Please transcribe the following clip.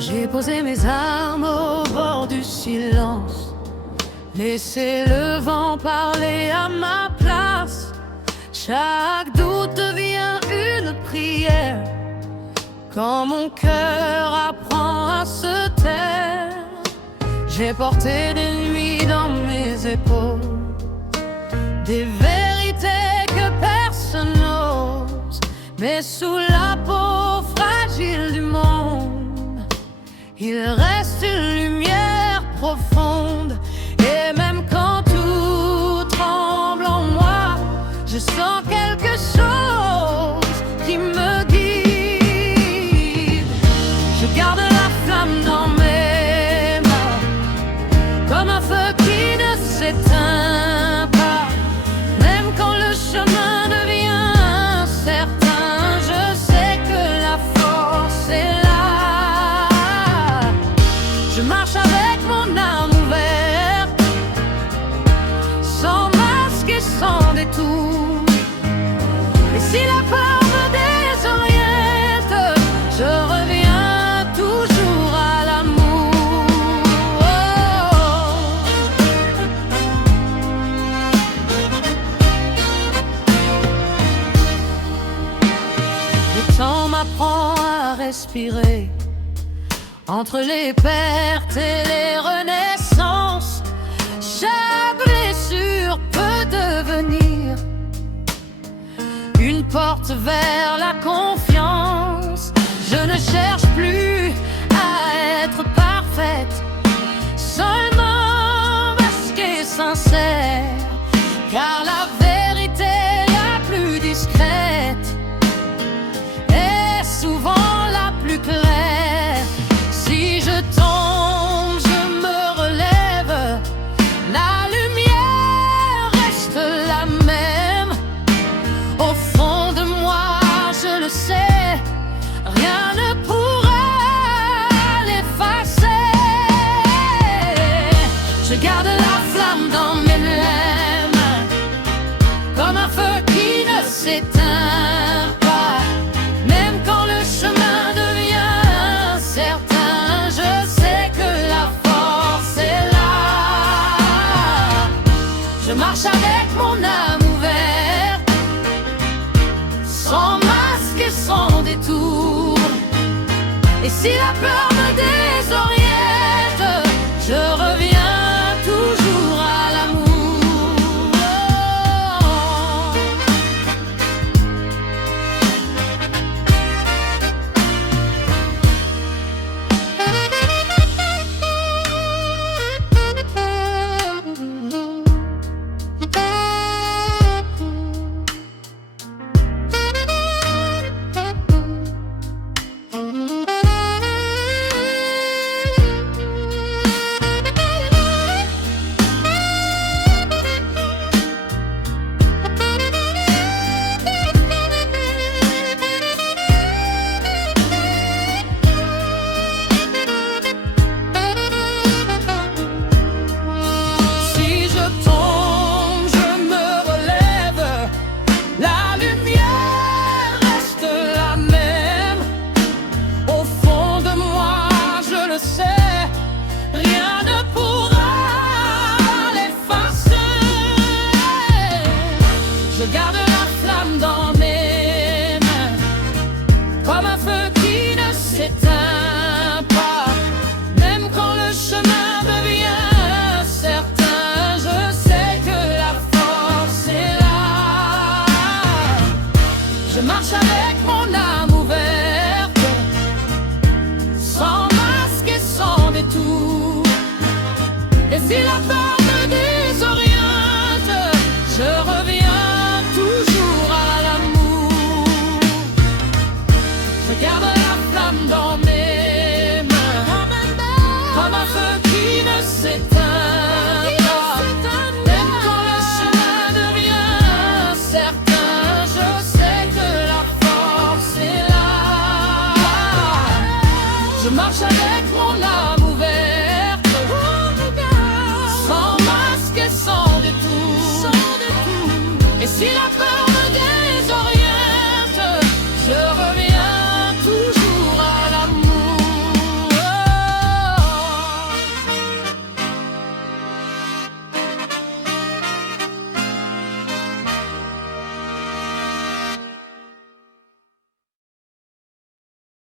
J'ai posé mes armes au bord du silence, laissé le vent parler à ma place. Chaque doute devient une prière quand mon cœur apprend à se taire. J'ai porté des nuits dans mes épaules, des vérités que personne n'ose, mais sous la peau fragile du monde, il reste une lumière profonde. Et même quand tout tremble en moi, je sens quelque chose qui me guide. Je garde la flamme dans mes mains, comme un feu qui ne s'éteint pas. Même quand le chemin devient incertain, je sais que la force est là. Je marche avec mon âme ouverte, sans masque et sans détour. Et si la peur me désoriente, je reviens toujours à l'amour. Le temps m'apprend à respirer entre les pertes et les renaissances. Chaque blessure peut devenir une porte vers la confiance. Je ne cherche plus à être parfaite, seulement masquée, sincère, car la vérité la plus discrète est souvent la plus claire. Si je tombe, je me relève, la lumière reste la même. Au fond de moi, je le sais, rien ne pourra l'effacer. Je garde la flamme dans mes mains, comme un feu qui ne s'éteint pas. Même quand le chemin devient incertain, je sais que la force est là. Je marche avec mon âme ouverte, sans masque et sans détour. Et si la peur me désoriente, je reviens toujours à l'amour. Rien ne pourra l'effacer. Je garde la flamme dans mes mains, comme un feu qui ne s'éteint pas. Même quand le chemin devient incertain, je sais que la force est là. Je marche avec mon âme ouverte, sans masque et sans détour. Et si la peur me désoriente, je reviens toujours à l'amour. Je garde la flamme dans mes mains, comme un feu qui ne s'éteint pas. Même quand le chemin devient incertain, je sais que la force est là. Je marche avec mon âme ouverte, sans masque et sans détour. Et si la peur